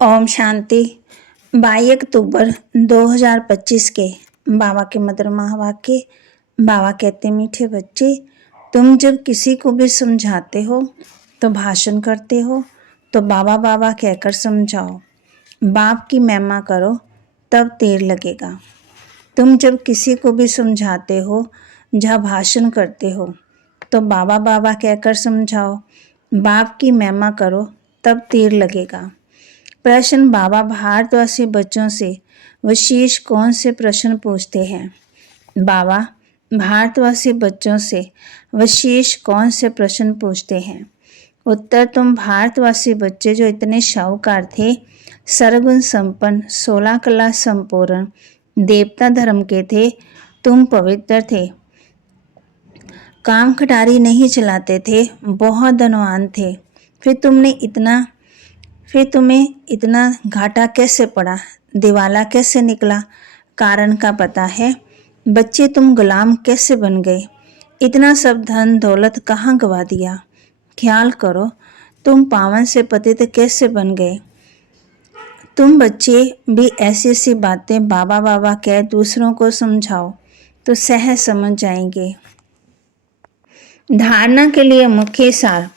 ओम शांति। 22 अक्टूबर 2025 के बाबा के मधुर महावाक्य। बाबा कहते, मीठे बच्चे, तुम जब किसी को भी समझाते हो तो भाषण करते हो तो बाबा बाबा कहकर समझाओ। बाप की महिमा करो तब देर लगेगा। तुम जब किसी को भी समझाते हो जहाँ भाषण करते हो तो बाबा बाबा कहकर समझाओ। बाप की महिमा करो तब देर लगेगा। प्रश्न। बाबा भारतवासी बच्चों से विशेष कौन से प्रश्न पूछते हैं? बाबा भारतवासी बच्चों से विशेष कौन से प्रश्न पूछते हैं? उत्तर। तुम भारतवासी बच्चे जो इतने शाहूकार थे, सर्वगुण संपन्न, 16 कला संपूर्ण, देवता धर्म के थे, तुम पवित्र थे, काम खटारी नहीं चलाते थे, बहुत धनवान थे, फिर तुम्हें इतना घाटा कैसे पड़ा, दिवाला कैसे निकला? कारण का पता है? बच्चे, तुम गुलाम कैसे बन गए? इतना सब धन दौलत कहाँ गवा दिया? ख्याल करो, तुम पावन से पतित कैसे बन गए? तुम बच्चे भी ऐसी ऐसी बातें बाबा बाबा कह दूसरों को समझाओ तो सहज समझ जाएंगे। धारणा के लिए मुख्य सार।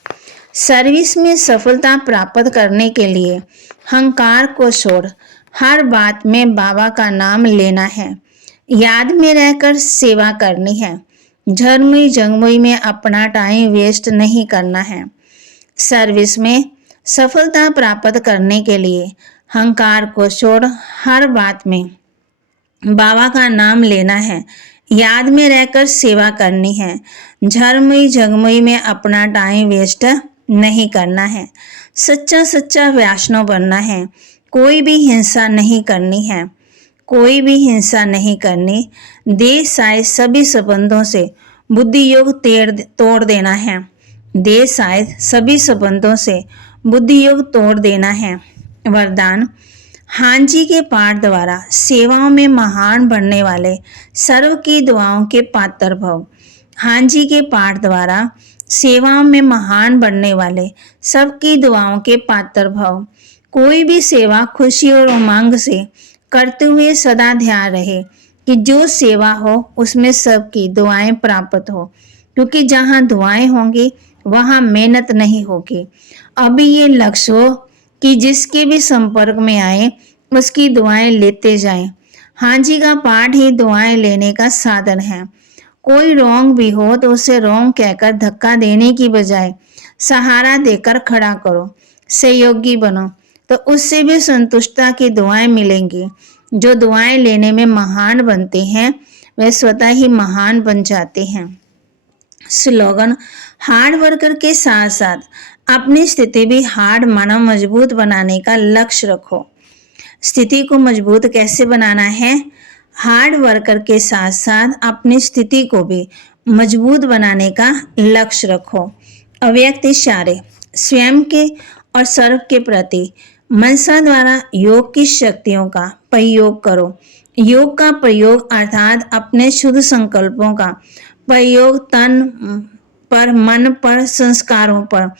सर्विस में सफलता प्राप्त करने के लिए अहंकार को छोड़ हर बात में बाबा का नाम लेना है, याद में रहकर सेवा करनी है, झरमुई जंगमुई में अपना टाइम वेस्ट नहीं करना है। सर्विस में सफलता प्राप्त करने के लिए अहंकार को छोड़ हर बात में बाबा का नाम लेना है, याद में रहकर सेवा करनी है, झरमुई जंगमुई में अपना टाइम वेस्ट नहीं करना है, सच्चा सच्चा वैष्णव बनना है, कोई भी हिंसा नहीं करनी है, कोई भी हिंसा नहीं करनी, देश आए सभी संबंधों से बुद्धि योग तोड़ देना है, देश आए सभी संबंधों से बुद्धि योग तोड़ देना है। वरदान। हांजी के पाठ द्वारा सेवाओं में महान बनने वाले सर्व की दुआओं के पात्र भव। हांजी के पाठ द्वारा सेवाओं में महान बनने वाले सबकी दुआओं के पात्र भव। कोई भी सेवा खुशी और उमंग से करते हुए सदा ध्यान रहे कि जो सेवा हो उसमें सबकी दुआएं प्राप्त हो, क्योंकि जहाँ दुआएं होंगी वहाँ मेहनत नहीं होगी। अभी ये लक्ष्य हो कि जिसके भी संपर्क में आए उसकी दुआएं लेते जाएं। हांजी का पाठ ही दुआएं लेने का साधन है। कोई रोंग भी हो तो उसे रोंग कहकर धक्का देने की बजाय सहारा देकर खड़ा करो, सहयोगी बनो, तो उससे भी संतुष्टता की दुआएं मिलेंगी। जो दुआएं लेने में महान बनते हैं वे स्वतः ही महान बन जाते हैं। स्लोगन। हार्ड वर्कर के साथ साथ अपनी स्थिति भी हार्ड माना मजबूत बनाने का लक्ष्य रखो। स्थिति को मजबूत कैसे बनाना है? हार्ड वर्कर के साथ साथ अपनी स्थिति को भी मजबूत बनाने का लक्ष्य रखो। अव्यक्त इशारे। स्वयं के और सर्व के प्रति मनसा द्वारा योग की शक्तियों का प्रयोग करो। योग का प्रयोग अर्थात अपने शुद्ध संकल्पों का प्रयोग तन पर, मन पर, संस्कारों पर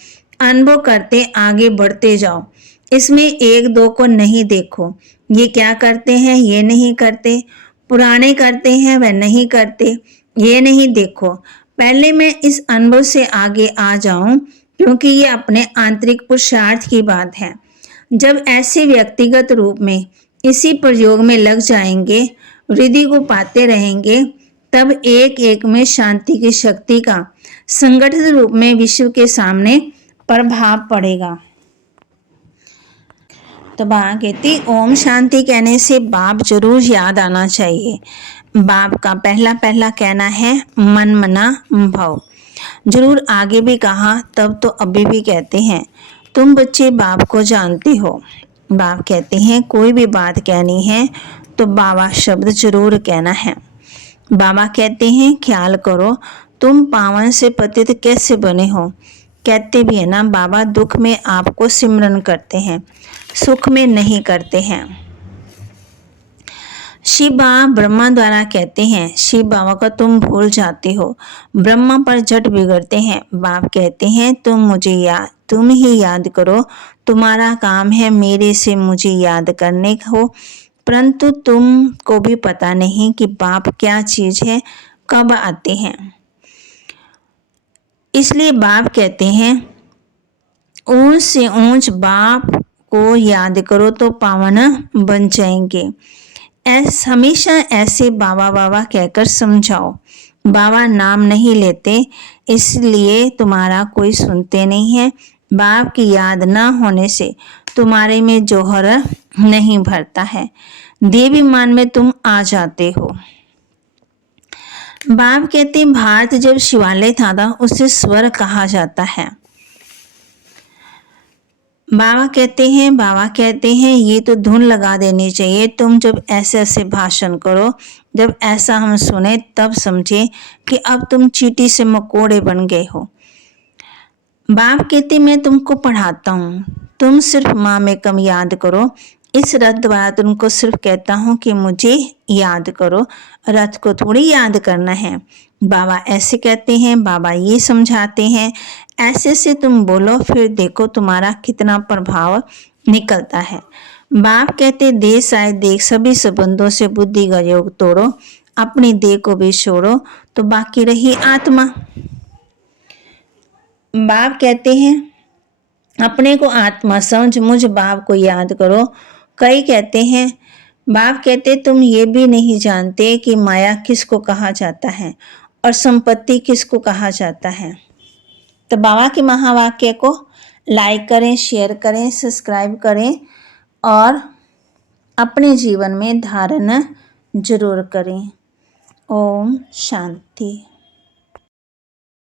अनुभव करते आगे बढ़ते जाओ। इसमें एक दो को नहीं देखो, ये क्या करते हैं, ये नहीं करते, पुराने करते हैं वह नहीं करते, ये नहीं देखो। पहले मैं इस अनुभव से आगे आ जाऊं, क्योंकि ये अपने आंतरिक पुरुषार्थ की बात है। जब ऐसे व्यक्तिगत रूप में इसी प्रयोग में लग जाएंगे, रिद्धि को पाते रहेंगे, तब एक एक में शांति की शक्ति का संगठित रूप में विश्व के सामने प्रभाव पड़ेगा। तो बाबा कहती, ओम शांति कहने से बाप जरूर याद आना चाहिए। बाप का पहला पहला कहना है मन मना भव। जरूर आगे भी कहा, तब तो अभी भी कहते हैं। तुम बच्चे बाप को जानते हो। बाप कहते हैं कोई भी बात कहनी है तो बाबा शब्द जरूर कहना है। बाबा कहते हैं ख्याल करो तुम पावन से पतित कैसे बने हो। कहते भी है ना, बाबा दुख में आपको सिमरन करते हैं, सुख में नहीं करते हैं। शिव बाबा ब्रह्मा द्वारा कहते हैं, शिव बाबा का तुम भूल जाते हो, ब्रह्मा पर झट बिगड़ते हैं। बाप कहते हैं तुम ही याद करो तुम्हारा काम है मेरे से मुझे याद करने को, परंतु तुमको भी पता नहीं कि बाप क्या चीज़ है, कब आते हैं। इसलिए बाप कहते हैं ऊंच से ऊंच बाप को याद करो तो पावन बन जाएंगे। हमेशा ऐसे बाबा बाबा कहकर समझाओ। बाबा नाम नहीं लेते इसलिए तुम्हारा कोई सुनते नहीं है। बाप की याद न होने से तुम्हारे में जौहर नहीं भरता है, देवी मान में तुम आ जाते हो। बाप कहते भारत जब शिवालय था उसे स्वर्ग कहा जाता है। बाबा कहते हैं ये तो धुन लगा देनी चाहिए। तुम जब ऐसे ऐसे भाषण करो, जब ऐसा हम सुने तब समझे कि अब तुम चींटी से मकोड़े बन गए हो। बाप कहते मैं तुमको पढ़ाता हूँ, तुम सिर्फ माँ में कम याद करो। इस रथ द्वारा तुमको सिर्फ कहता हूँ कि मुझे याद करो, रथ को थोड़ी याद करना है। बाबा ऐसे कहते हैं, बाबा ये समझाते हैं, ऐसे से तुम बोलो, फिर देखो तुम्हारा कितना प्रभाव निकलता है। बाप कहते देश आए देख सभी संबंधों से बुद्धि का योग तोड़ो, अपनी देह को भी छोड़ो तो बाकी रही आत्मा। बाप कहते हैं अपने को आत्मा समझ, मुझ बाप को याद करो। कई कहते हैं, बाप कहते तुम ये भी नहीं जानते कि माया किसको कहा जाता है और संपत्ति किसको कहा जाता है। तो बाबा के महावाक्य को लाइक करें, शेयर करें, सब्सक्राइब करें और अपने जीवन में धारण जरूर करें। ओम शांति।